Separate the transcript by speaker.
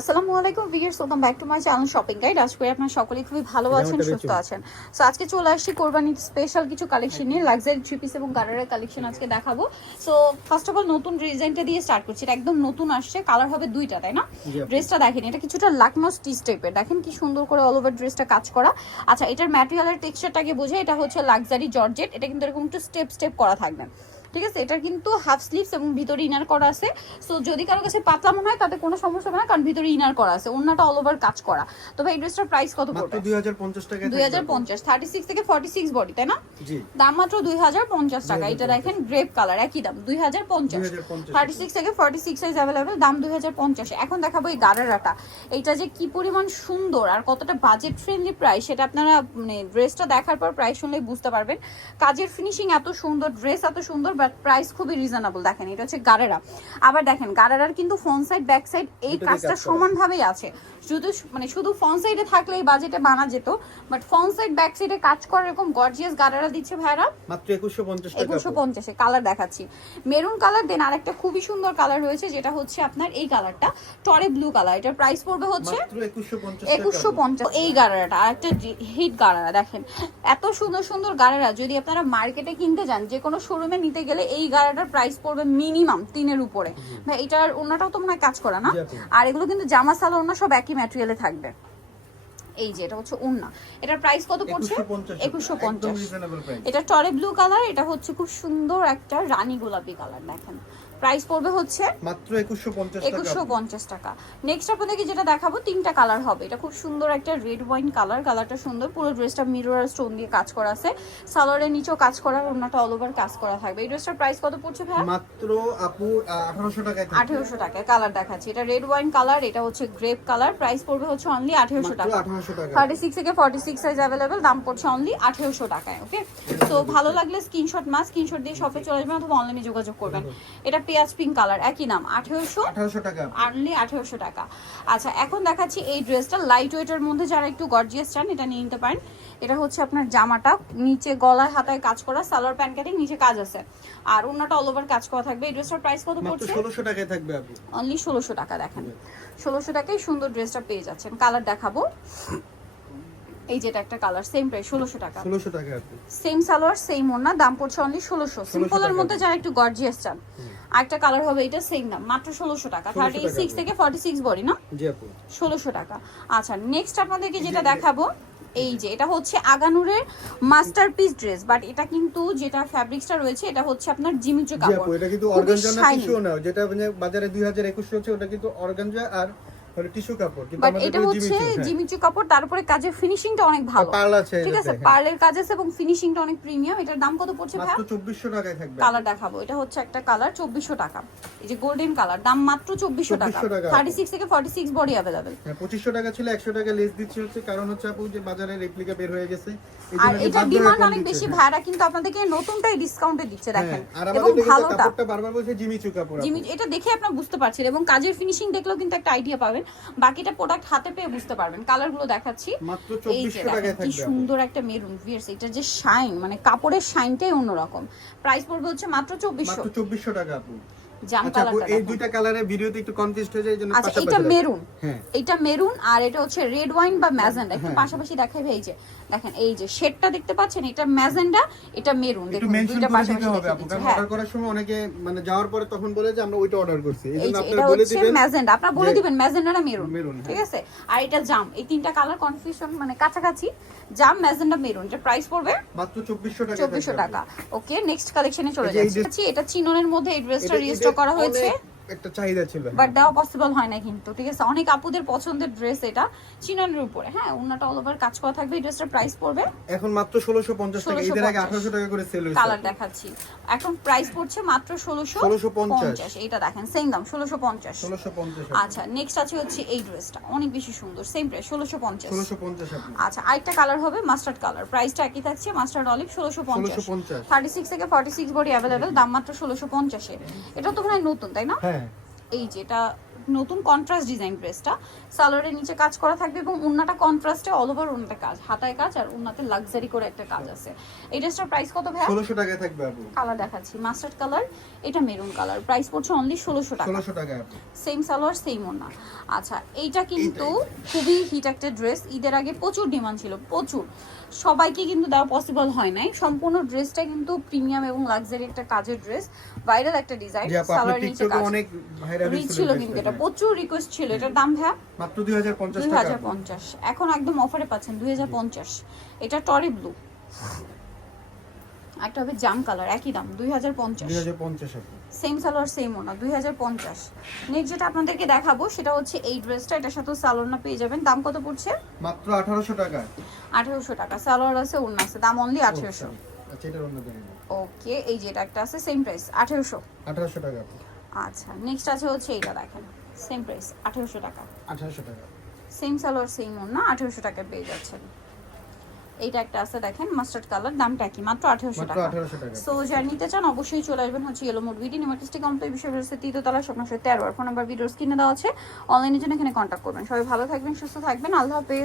Speaker 1: আসসালামু আলাইকুম viewers welcome back to my channel shopping guide আশা করি আপনারা সকলেই খুবই ভালো আছেন সুস্থ আছেন। সো আজকে চলে আসছি কোরবানির স্পেশাল কিছু কালেকশন নিয়ে লাক্সারি থ্রি পিস এবং গারারের কালেকশন আজকে দেখাবো। সো ফার্স্ট অফ অল নতুন ডিজাইনটা দিয়ে স্টার্ট করছি। এটা একদম নতুন আসছে কালার হবে দুইটা তাই না? ড্রেসটা দেখেন এটা কিছুটা লাকনো স্টিচ টাইপের দেখেন কি সুন্দর করে অল ওভার ড্রেসটা কাজ করা। আচ্ছা এটার ম্যাটেরিয়ালের টেক্সচারটাকে বোঝে এটা হচ্ছে লাক্সারি জর্জেট এটা কিন্তু এরকম একটু স্টেপ স্টেপ করা থাকবে। ঠিক আছে? এটার কিন্তু হাফ স্লিভস এবং ভিতরে ইনার করা আছে। সো যদি কারও কাছে পাতলা মনে হয় তাতে কোনো সমস্যা হবে না কারণ ভিতরে ইনার করা আছে। অন্যটা অল ওভার কাজ করা। তবে এই ড্রেসটার প্রাইস কত পড়বে?
Speaker 2: 2050 টাকায়
Speaker 1: দুই হাজার পঞ্চাশ। থার্টি সিক্স থেকে ফর্টি সিক্স বডি তাই না?
Speaker 2: জি।
Speaker 1: দাম মাত্র দুই হাজার পঞ্চাশ টাকা। এটা দেখেন গ্রেপ কালার একই দাম দুই হাজার পঞ্চাশ।
Speaker 2: 2050
Speaker 1: থার্টি সিক্স থেকে ফর্টি সিক্স সাইজ অ্যাভেলেবেল দাম দুই হাজার পঞ্চাশ। এখন দেখাবো এই গারারাটা এইটা যে কি পরিমাণ সুন্দর আর কতটা বাজেট ফ্রেন্ডলি প্রাইস সেটা আপনারা মানে ড্রেসটা দেখার পর প্রাইস শুনলেই বুঝতে পারবেন। কাজের ফিনিশিং এত সুন্দর ড্রেস এত সুন্দর বাট প্রাইস খুবই রিজনেবল। দেখেন এটা হচ্ছে গারেরা। আবার দেখেন গারেরার কিন্তু ফ্রন্ট সাইড ব্যাক সাইড এই কাজটা। সমানভাবেই আছে। শুধু মানে শুধু ফ্রন্ট সাইডে থাকলে এই বাজেটে বানা যেত বাট ফ্রন্ট সাইড ব্যাক সাইডে কাজ করে এরকম গর্জিয়াস গারেরা দিচ্ছে ভাইরা
Speaker 2: মাত্র 2150 টাকা
Speaker 1: একুশশো
Speaker 2: আপু।
Speaker 1: পঞ্চাশে কালার দেখাচ্ছি। মেরুন কালার দেন আরেকটা খুবই সুন্দর কালার রয়েছে যেটা হচ্ছে আপনার এই কালারটা টরে ব্লু কালার। এটার প্রাইস পড়বে হচ্ছে
Speaker 2: মাত্র 2150 টাকা।
Speaker 1: একুশশো
Speaker 2: আপু।
Speaker 1: পঞ্চাশ। এই গাড়াটা আর একটা হিট গাড়ারা দেখেন। এত সুন্দর সুন্দর গাড়ারা যদি আপনারা মার্কেটে কিনতে যান যে কোনো শোরুমে নিতে গেলে এই গাড়াটার প্রাইস পড়বে মিনিমাম তিনের উপরে। ভাই এটার ওনাটাও তো মনে কাজ করা না? আর এগুলো কিন্তু জামা সালো ওনা সব একই ম্যাটেরিয়ালে থাকবে। এই যে এটা হচ্ছে উন্না এটার প্রাইস কত পড়ছে? একুশশো পঞ্চাশ এটা টরে ব্লু কালার এটা হচ্ছে খুব সুন্দর একটা রানী গোলাপি কালার দেখেন। প্রাইস পড়বে হচ্ছে
Speaker 2: মাত্র 2150 টাকা।
Speaker 1: একুশশো
Speaker 2: আপু।
Speaker 1: পঞ্চাশ টাকা। নেক্সট আপনাদেরকে যেটা দেখাবো তিনটা কালার হবে। এটা খুব সুন্দর একটা রেড ওয়াইন কালার কালারটা সুন্দর। পুরো ড্রেসটা মিরর আর স্টোন দিয়ে কাজ করা আছে। সালোয়ারের নিচেও কাজ করা ওনাটা অল ওভার কাজ করা থাকবে। এই ড্রেসটার প্রাইস কত পড়ছে ভাই
Speaker 2: মাত্র আপু আহ, 1800 টাকায় থাকবে।
Speaker 1: আঠেরোশো টাকা কালার দেখাচ্ছি। এটা রেড ওয়াইন কালার এটা হচ্ছে গ্রেপ কালার প্রাইস পড়বে হচ্ছে অনলি আঠেরোশো
Speaker 2: মাত্র
Speaker 1: টাকা
Speaker 2: 1800 টাকা।
Speaker 1: থার্টি সিক্স থেকে ফর্টি সিক্স সাইজ অ্যাভেলেবেল দাম পড়ছে অনলি আঠেরোশো টাকায় ওকে তো ভালো লাগলে স্ক্রিনশট মাস স্ক্রিনশট দিয়ে শপে চলে যাবেন অথবা অনলাইনে যোগাযোগ করবেন। এটা পেঁয়াজ পিঙ্ক কালার একই নাম আঠেরোশো
Speaker 2: 1800 টাকা।
Speaker 1: আনলি আঠেরোশো টাকা। আচ্ছা এখন দেখাচ্ছি এই ড্রেসটা লাইট ওয়েটের মধ্যে যারা একটু গর্জিয়াস চান এটা নিয়ে নিতে পারেন। এটা হচ্ছে আপনার জামাটা নিচে গলায় হাতায় কাজ করা সালোয়ার প্যান্ট কাটিং নিচে কাজ আছে। আর অন্যটা অল ওভার কাজ করা থাকবে। এই ড্রেসটার প্রাইস কত
Speaker 2: মাত্র
Speaker 1: পড়ছে?
Speaker 2: 1600 টাকায় থাকবে আপু।
Speaker 1: অনলি ষোলোশো টাকা দেখেন। ষোলোশো টাকায় সুন্দর ড্রেসটা পেয়ে যাচ্ছেন। কালার দেখাবো। এই যেটা একটা কালার সেম প্রাইস ষোলোশো টাকা।
Speaker 2: 1600 টাকা
Speaker 1: সেম সালোয়ার সেম দাম পড়ছে অনলি ষোলোশো। সিম্পলের মধ্যে যারা একটু গর্জিয়াস চান আরেকটা কালার হবে এটা সেম দাম মাত্র ষোলোশো টাকা।
Speaker 2: 1600
Speaker 1: থার্টি
Speaker 2: টাকা
Speaker 1: সিক্স। থেকে ফর্টি সিক্স বডি না?
Speaker 2: জি আপু।
Speaker 1: ষোলোশো টাকা। আচ্ছা নেক্সট আপনাদেরকে যেটা দেখাবো এই যে এটা হচ্ছে আগানুরের মাস্টারপিস ড্রেস বাট এটা কিন্তু যেটা ফ্যাব্রিক্সটা রয়েছে এটা হচ্ছে আপনার জিমিচু কাপড়।
Speaker 2: এটা কিন্তু অর্গানজা। না যেটা মানে বাজারে 2021 হচ্ছে ওটা কিন্তু অর্গানজা আর হলো টিস্যু কাপড় কিন্তু আমাদের
Speaker 1: এটা হচ্ছে
Speaker 2: জিমিচু, হ্যাঁ।
Speaker 1: কাপড় তারপরে কাজের ফিনিশিংটা অনেক ভালো।
Speaker 2: পার্ল আছে
Speaker 1: ঠিক আছে
Speaker 2: হ্যাঁ।
Speaker 1: পার্লের কাজ আছে এবং ফিনিশিংটা অনেক প্রিমিয়াম এটার দাম কত পড়ছে ভাই
Speaker 2: মাত্র 2400 টাকায় থাকবে।
Speaker 1: কালার দেখাবো। এটা হচ্ছে একটা কালার চব্বিশশো টাকা। এই যে গোল্ডেন কালার দাম মাত্র চব্বিশশো টাকা।
Speaker 2: 2400 টাকা।
Speaker 1: থার্টি সিক্স থেকে ফর্টি সিক্স বডি অ্যাভেলেবেল
Speaker 2: হ্যাঁ পঁচিশশো টাকা ছিল একশো টাকা লেস দিচ্ছে হচ্ছে। কারণ হচ্ছে আপু যে বাজারে রেপ্লিকা বের হয়ে গেছে।
Speaker 1: আর এটা ডিমান্ড অনেক বেশি।
Speaker 2: হ্যাঁ।
Speaker 1: ভাড়া কিন্তু আপনাদেরকে নতুনটাই ডিসকাউন্টে দিচ্ছে দেখেন। এবং ভালোটা।
Speaker 2: কাপড়টা বারবার বলছে জিমিচু কাপড়
Speaker 1: জিমি এটা দেখে আপনারা বুঝতে পারছেন। এবং কাজের ফিনিশিং দেখলেও কিন্তু একটা আইডিয়া পাবেন। বাকিটা প্রোডাক্ট হাতে পেয়ে বুঝতে পারবেন। কালারগুলো দেখাচ্ছি। এই যে
Speaker 2: 2400 টাকায়
Speaker 1: দেখেন কি সুন্দর একটা মেরুন ভিয়ার্স এটা যে শাইন মানে কাপড়ের শাইনটাই অন্যরকম। প্রাইস পড়বে হচ্ছে মাত্র চব্বিশশো।
Speaker 2: চব্বিশশো 2400 টাকা আপু।
Speaker 1: জাম
Speaker 2: আচ্ছা
Speaker 1: কালারটা
Speaker 2: এই দুইটা কালারের ভিডিওতে একটু কনফিউজড হয়ে যায় এই
Speaker 1: আচ্ছা এটা মেরুন।
Speaker 2: হ্যাঁ।
Speaker 1: এটা মেরুন আর এটা হচ্ছে রেড ওয়াইন বা ম্যাজেন্ডা। একটু
Speaker 2: হ্যাঁ।
Speaker 1: পাশাপাশি দেখাই এই যে দেখেন এই যে শেডটা দেখতে পাচ্ছেন এটা ম্যাজেন্ডা এটা মেরুন। দেখুন দুইটা পাশাপাশি
Speaker 2: হবে
Speaker 1: দেখিয়ে
Speaker 2: আপু
Speaker 1: দিচ্ছি।
Speaker 2: কারণ
Speaker 1: হ্যাঁ।
Speaker 2: অর্ডার করার সময় অনেকে মানে যাওয়ার পরে তখন বলে যে আমরা ওইটা অর্ডার করছি। এই
Speaker 1: এই
Speaker 2: জন্য
Speaker 1: যে
Speaker 2: আপনারা বলে দিবেন
Speaker 1: ম্যাজেন্ডা। আপনারা বলে দিবেন ম্যাজেন্ডা না মেরুন। ঠিক। আছে? আর এটা জাম। এই তিনটা কালার কনফিউশন মানে কাছাকাছি। জাম ম্যাজেন্ডা মেরুন। এটা প্রাইস পড়বে
Speaker 2: মাত্র 2400 টাকা
Speaker 1: ওকে নেক্সট কালেকশনে চলে যাচ্ছি। এটা চিননের মধ্যে এই ড্রেসটা রিস্টক
Speaker 2: এটা
Speaker 1: করা হয়েছে।
Speaker 2: একটা চাহিদা ছিল।
Speaker 1: বাট দেওয়া পসিবল হয় না কিন্তু ঠিক আছে? অনেক আপুদের পছন্দের ড্রেস এটা চিননের উপরে। হ্যাঁ ওনাটা অল ওভার কাজ করা থাকবে এই ড্রেসটার প্রাইস পড়বে
Speaker 2: এখন মাত্র 1650 টাকা। এদের আগে 1800 টাকা করে সেল হয়েছে।
Speaker 1: কালার দেখাচ্ছি। এখন প্রাইস পড়ছে মাত্র
Speaker 2: 1650
Speaker 1: এটা দেখেন সেম দাম ষোলোশো পঞ্চাশ।
Speaker 2: 1650
Speaker 1: আচ্ছা নেক্সট আছে হচ্ছে এই ড্রেসটা অনেক বেশি সুন্দর সেম প্রাইস ষোলোশো পঞ্চাশ।
Speaker 2: 1650 আপু
Speaker 1: আচ্ছা আরেকটা কালার হবে মাস্টার্ড কালার প্রাইসটা একই থাকছে মাস্টার্ড অলিভ ষোলোশো পঞ্চাশ।
Speaker 2: 1650
Speaker 1: থার্টি সিক্স থেকে ফর্টি সিক্স বডি অ্যাভেলেবেল দাম মাত্র ষোলোশো পঞ্চাশে এটা তো মনে হয় নতুন তাই না?
Speaker 2: হ্যাঁ।
Speaker 1: এই যে এটা নতুন কন্ট্রাস্ট ডিজাইন ড্রেসটা সালোয়ারের নিচে কাজ করা থাকবে এবং উন্নাটা কন্ট্রাস্টে অল ওভার উন্নাটা কাজ হাতায় কাজ আর উন্নাতে লাক্সারি করে একটা কাজ আছে। এই ড্রেসটার প্রাইস কত ভাইয়া?
Speaker 2: ষোলোশো টাকায় থাকবে আপু।
Speaker 1: কালার দেখাচ্ছি মাস্টার্ড কালার এটা মেরুন কালার প্রাইস পড়ছে অনলি ষোলোশো টাকা।
Speaker 2: ষোলোশো টাকায় আপু।
Speaker 1: সেম সালোয়ার সেম ওনা আচ্ছা এইটা কিন্তু খুবই হিট একটা ড্রেস ঈদের আগে প্রচুর ডিমান্ড ছিল প্রচুর। সবাইকে কিন্তু দেওয়া পসিবল হয় নাই। সম্পূর্ণ ড্রেসটা কিন্তু প্রিমিয়াম এবং লাক্সারি একটা কাজের ড্রেস ভাইরাল একটা ডিজাইন
Speaker 2: যে আপু আপনার
Speaker 1: সালোয়ার নিচে কাজ।
Speaker 2: অনেক ভাইরাল
Speaker 1: রিচ ছিল কিন্তু এটা প্রচুর রিকোয়েস্ট ছিল এটার দাম ভ্যা
Speaker 2: মাত্র দুই হাজার পঞ্চাশ
Speaker 1: দুই
Speaker 2: টাকা
Speaker 1: এখন একদম অফারে পাচ্ছেন দুই হাজার পঞ্চাশ। এটা টরি ব্লু একটা হবে জাম কালার একই দাম দুই হাজার পঞ্চাশ।
Speaker 2: দুই হাজার পঞ্চাশ আপু
Speaker 1: সেম সালোয়ার সেম ওনা দুই হাজার পঞ্চাশ। নেক্সট যেটা আপনাদেরকে দেখাবো সেটা হচ্ছে এই ড্রেসটা এটার সাথে সালোয়ার না পেয়ে যাবেন। দাম কত পড়ছে?
Speaker 2: মাত্র আঠারোশো টাকা।
Speaker 1: আঠেরোশো টাকা। সালোয়ার আছে ওড়না আছে দাম অনলি আঠেরোশো।
Speaker 2: আচ্ছা
Speaker 1: ওকে এই যে এটা একটা আছে সেম প্রাইস আঠেরোশো।
Speaker 2: আঠারোশো টাকা। আপু
Speaker 1: আচ্ছা নেক্সট আছে হচ্ছে এইটা দেখেন সেম প্রাইস আঠেরোশো টাকা।
Speaker 2: আঠারোশো টাকা।
Speaker 1: সেম সালোয়ার সেম ওড়না আঠেরোশো টাকা পেয়ে যাচ্ছেন। এইটা একটা আছে দেখেন মাস্টার্ড কালার দামটা কি? মাত্র
Speaker 2: আঠেরোশো টাকা।
Speaker 1: সো যারা নিতে চান অবশ্যই চলে আসবেন হচ্ছে ইয়েলো মোড ভিডি নিমার্টিস্টিক কমপ্লিট বিষয় রয়েছে তৃতীয়তলা স্বপ্নশয় তেরো আর ফোন নাম্বার ভিডিওর স্ক্রিনে দেওয়া আছে। অনলাইনের জন্য এখানে কন্ট্যাক্ট করবেন। সবাই ভালো থাকবেন সুস্থ থাকবেন। আল্লাহ হাফেজ।